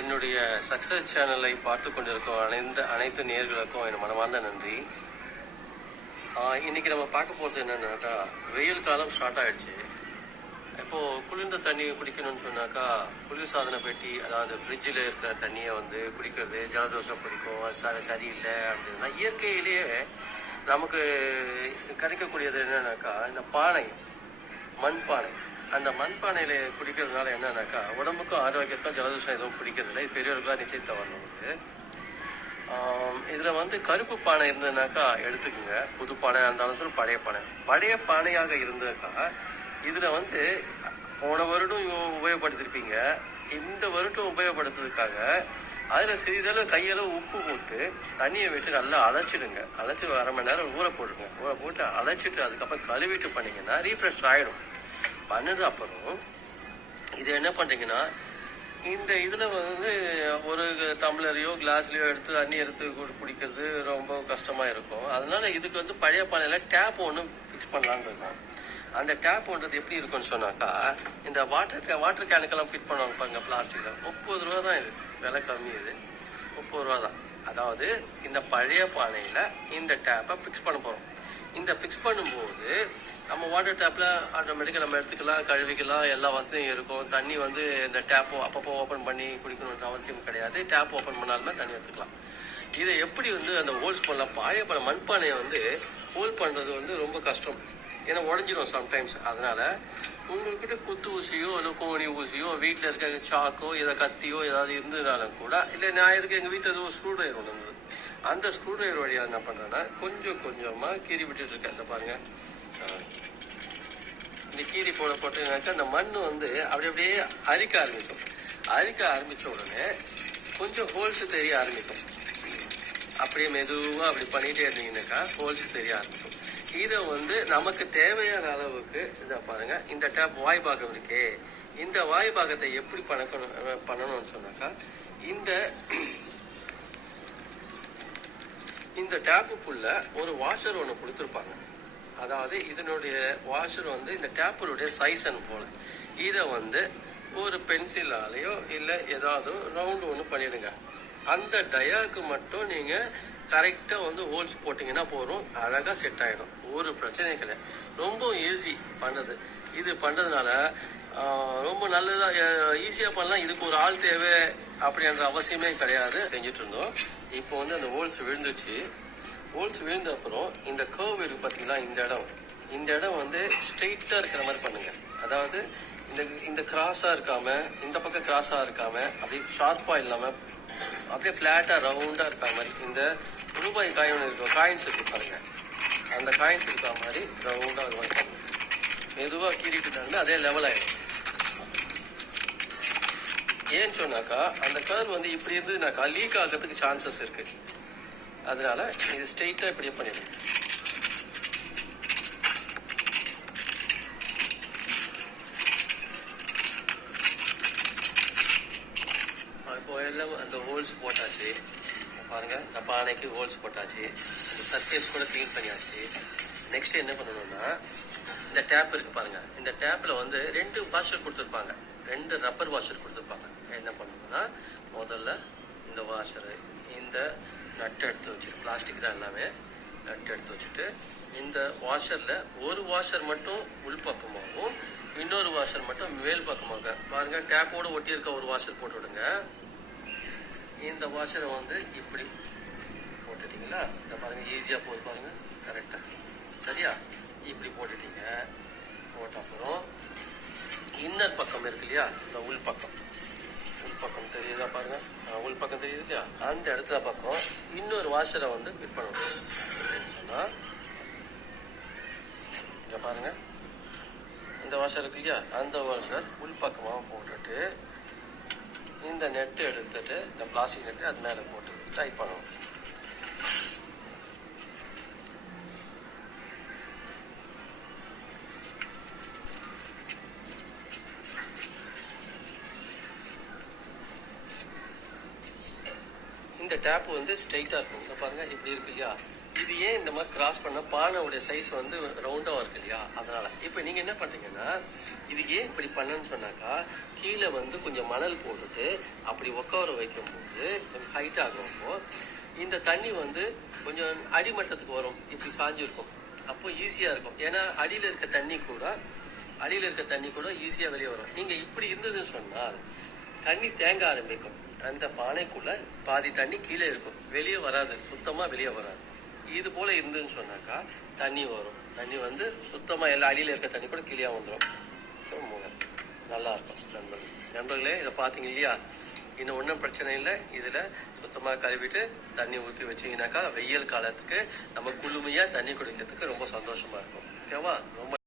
என்னுடைய சக்ஸஸ் சேனலை பார்த்து கொண்டிருக்கும் அனைந்த அனைத்து நேர்களுக்கும் என் மனமார்ந்த நன்றி. இன்னைக்கு நம்ம பார்க்க போகிறது என்னன்னாக்கா வெயில் காலம் ஸ்டார்ட் ஆயிடுச்சு. இப்போது குளிர்ந்த தண்ணி குடிக்கணும்னு சொன்னாக்கா குளிர் சாதன பெட்டி அதாவது ஃப்ரிட்ஜில் இருக்கிற தண்ணியை வந்து குடிக்கிறது ஜலதோஷம் பிடிக்கும் அது சரி சரியில்லை அப்படின்னா இயற்கையிலேயே நமக்கு கிடைக்கக்கூடியது என்னன்னாக்கா இந்த பானை மண் பானை அந்த மண்பானையில குடிக்கிறதுனால என்னன்னாக்கா உடம்புக்கும் ஆரோக்கியத்துக்கும் ஜலதோஷம் எதுவும் பிடிக்கிறதில்ல பெரியவர்களாக நிச்சயத்தை வரணும் இதில் இதுல வந்து கருப்பு பானை இருந்ததுனாக்கா எடுத்துக்கோங்க. புது பானை இருந்தாலும் சரி பழைய பானை. பழைய பானையாக இருந்ததுக்கா இதுல வந்து போன வருடம் உபயோகப்படுத்திருப்பீங்க. இந்த வருடம் உபயோகப்படுத்துறதுக்காக அதுல சிறிதளவு கையளவு உப்பு போட்டு தண்ணியை விட்டு நல்லா அழைச்சிடுங்க அழைச்சி அரை மணி நேரம் ஊற போடுங்க. ஊற போட்டு அழைச்சிட்டு அதுக்கப்புறம் கழுவிட்டு பண்ணீங்கன்னா ரீஃப்ரெஷ் ஆயிடும். பண்ணது அப்புறம் இது என்ன பண்ணுறீங்கன்னா இந்த இதில் வந்து ஒரு டம்ளரையோ கிளாஸ்லையோ எடுத்து தண்ணி எடுத்து குடிக்கிறது ரொம்ப கஷ்டமாக இருக்கும். அதனால இதுக்கு வந்து பழைய பானையில் டேப் ஒன்று ஃபிக்ஸ் பண்ணலான்னு இருக்கோம். அந்த டேப் ஒன்றது எப்படி இருக்கும்னு சொன்னாக்கா இந்த வாட்டர் வாட்டர் கேனுக்கெல்லாம் ஃபிட் பண்ணுவாங்க பாருங்க பிளாஸ்டிக்கில் முப்பது ரூபா தான் இது. விலை கம்மி இது. முப்பது ரூபா தான். அதாவது இந்த பழைய பானையில் இந்த டேப்பை ஃபிக்ஸ் பண்ண போகிறோம் இந்த ஃபிக்ஸ் பண்ணும்போது நம்ம வாட்டர் டேப்பில் ஆட்டோமேட்டிக்காக நம்ம எடுத்துக்கலாம் கழுவிக்கலாம் எல்லா வசதியும் இருக்கும். தண்ணி வந்து இந்த டேப்போ அப்பப்போ ஓப்பன் பண்ணி குடிக்கணுன்ற அவசியம் கிடையாது. டேப் ஓப்பன் பண்ணாலுமே தண்ணி எடுத்துக்கலாம். இதை எப்படி வந்து அந்த ஹோல்ஸ் பண்ணலாம் பழைய பல மண்பானையை வந்து ஹோல் பண்ணுறது வந்து ரொம்ப கஷ்டம். ஏன்னா உடஞ்சிரும் சம்டைம்ஸ் அதனால் உங்கள்கிட்ட குத்து ஊசியோ இல்லை கோணி ஊசியோ வீட்டில் இருக்க சாக்கோ இதை கத்தியோ ஏதாவது இருந்ததுனாலும் கூட இல்லை நான் இருக்க எங்கள் வீட்டில் ஏதோ ஸ்க்ரூ ட்ரைவர் ஒன்று இருந்தது. அந்த ஸ்க்ரூ ட்ரைவர் வழியாக என்ன பண்ணுறேன்னா கொஞ்சம் கொஞ்சமாக கீறி விட்டுட்டு இருக்கேன். இந்த பாருங்க. இந்த கீரி போட போட்டீங்கன்னாக்கா அந்த மண் வந்து அப்படி அப்படியே அரிக்க ஆரம்பிக்கும். அரிக்க ஆரம்பித்த உடனே கொஞ்சம் ஹோல்ஸ் தெரிய ஆரம்பிக்கும். அப்படியே மெதுவாக அப்படி பண்ணிகிட்டே இருந்தீங்கன்னாக்கா ஹோல்ஸ் தெரிய ஆரம்பிக்கும். இதை வந்து நமக்கு தேவையான அளவுக்கு இதை பாருங்க. இந்த டேப் வாய் பாகம் இருக்கே. இந்த வாய் பாகத்தை எப்படி பண்ணக்கணும் பண்ணணும்னு சொன்னாக்கா இந்த இந்த டேப்புக்குள்ள ஒரு வாஷர் ஒன்று கொடுத்துருப்பாங்க. அதாவது இதனுடைய வாஷர் வந்து இந்த டேப்புடைய சைஸன் போல. இதை வந்து ஒரு பென்சிலாலேயோ இல்லை ஏதாவது ரவுண்டு ஒன்று பண்ணிடுங்க. அந்த டயாக்கு மட்டும் நீங்கள் கரெக்டாக வந்து ஹோல்ஸ் போட்டிங்கன்னா போதும். அழகாக செட் ஆகிடும் ஒரு பிரச்சனையும் கிடையாது. ரொம்ப ஈஸி பண்ணுறது இது பண்ணுறதுனால ரொம்ப நல்லதாக ஈஸியாக பண்ணலாம். இதுக்கு ஒரு ஆள் தேவை அப்படின்ற அவசியமே கிடையாது. செஞ்சுட்டு இருந்தோம். இப்போ வந்து அந்த ஹோல்ஸ் விழுந்துச்சு ஹோல்ஸ் விழுந்த அப்புறம் இந்த கர்வ் இருக்கு பார்த்தீங்களா இந்த இடம். இந்த இடம் வந்து ஸ்ட்ரெயிட்டாக இருக்கிற மாதிரி பண்ணுங்கள் அதாவது இந்த இந்த கிராஸாக இருக்காம இந்த பக்கம் கிராஸாக இருக்காம அப்படியே ஷார்ப்பாக இல்லாமல் அப்படியே ஃப்ளாட்டாக ரவுண்டாக இருக்கா மாதிரி இந்த ரூபாய் காயின் இருக்கும் காயின்ஸ் இருக்கு அந்த காயின்ஸ் இருக்கா மாதிரி ரவுண்டாக இருக்கும் மெதுவாக கீறிட்டு அதே லெவல் ஆகிடும் ஏன்னு சொன்னாக்கா அந்த கர்வ் வந்து இப்படி இருந்ததுனாக்கா லீக் ஆகிறதுக்கு சான்சஸ் இருக்கு. அதனால இது ஸ்ட்ரெயிட்டா இப்படியே பண்ணிடுங்க. இப்போ எல்லாம் அந்த ஹோல்ஸ் போட்டாச்சு. பாருங்க இந்த பானைக்கு ஹோல்ஸ் போட்டாச்சு. அந்த சர்ஃபேஸ் கூட க்ளீன் பண்ணியாச்சு. நெக்ஸ்ட் என்ன பண்ணணும்னா இந்த டேப் இருக்கு பாருங்க. இந்த டேப்ல வந்து ரெண்டு வாஷர் கொடுத்துருப்பாங்க. ரெண்டு ரப்பர் வாஷர் கொடுத்துருப்பாங்க. என்ன பண்ணணும்னா முதல்ல இந்த வாஷரு இந்த நட்டு எடுத்து வச்சு பிளாஸ்டிக் தான் எல்லாமே நட் எடுத்து வச்சுட்டு இந்த வாஷர்ல ஒரு வாஷர் மட்டும் உள்பக்கமாகவும் இன்னொரு வாஷர் மட்டும் மேல் பக்கமாக பாருங்க டேப்போட ஒட்டி இருக்க ஒரு வாஷர் போட்டு விடுங்க இந்த வாஷரை வந்து இப்படி போட்டுட்டீங்களா? இந்த பாருங்க ஈஸியா போகுது பாருங்க கரெக்டா சரியா? இப்படி போட்டுட்டீங்க. போட்ட அப்புறம் இன்னர் பக்கம் இருக்கு இல்லையா? இந்த உள் பக்கம். உள் பக்கம் தெரியுதா பாருங்க. உள் பக்கம் தெரியுது இல்லையா? அந்த இடத்துல பக்கம் இன்னொரு வாஷரை வந்து ஃபிட் பண்ணணும். சொன்னா இங்க பாருங்க. இந்த வாஷர் இருக்கு இல்லையா? அந்த வாஷர் உள் பக்கமாக போட்டுட்டு இந்த நெட்டு எடுத்துட்டு இந்த பிளாஸ்டிக் நெட்டு அது மேலே போட்டு டைப் பண்ணணும். இந்த டேப் வந்து ஸ்ட்ரைட்டா இருக்கும். இங்க பாருங்க இப்படி இருக்கு இல்லையா? இது ஏன் இந்த மாதிரி கிராஸ் பண்ண? பானைவுடைய சைஸ் வந்து ரவுண்டாக இருக்கு இல்லையா? அதனால. இப்போ நீங்க என்ன பண்றீங்கன்னா இது ஏன் இப்படி பண்ணேன்னு சொன்னாக்கா கீழே வந்து கொஞ்சம் மணல் போட்டுட்டு அப்படி உட்கார வைக்கும்போது கொஞ்சம் ஹைட் ஆகும்போ இந்த தண்ணி வந்து கொஞ்சம் அடிமட்டத்துக்கு வரும். இப்படி சாஞ்சிருக்கும். அப்போ ஈஸியாக இருக்கும். ஏன்னா அடியில் இருக்க தண்ணி கூட அடியில் இருக்க தண்ணி கூட ஈஸியாக வெளியே வரும். நீங்கள் இப்படி இருந்ததுன்னு சொன்னால் தண்ணி தேங்க ஆரம்பிக்கும். அந்த பானைக்குள்ள பாதி தண்ணி கீழே இருக்கும். வெளியே வராது. சுத்தமாக வெளியே வராது. இது போல இருந்ததுன்னு சொன்னாக்கா தண்ணி வரும். தண்ணி வந்து சுத்தமாக எல்லா அடியில் இருக்க தண்ணி கூட கீழே வந்துடும் ஸோ நல்லா இருக்கும் நண்பர்கள். நண்பர்களே இதை பார்த்தீங்க இல்லையா? இன்னும் ஒன்றும் பிரச்சனை இல்லை. இதில் சுத்தமாக கழுவிட்டு தண்ணி ஊற்றி வச்சீங்கன்னாக்கா வெயில் காலத்துக்கு நம்ம குளுமையாக தண்ணி குடிக்கிறதுக்கு ரொம்ப சந்தோஷமாக இருக்கும். ஓகேவா? ரொம்ப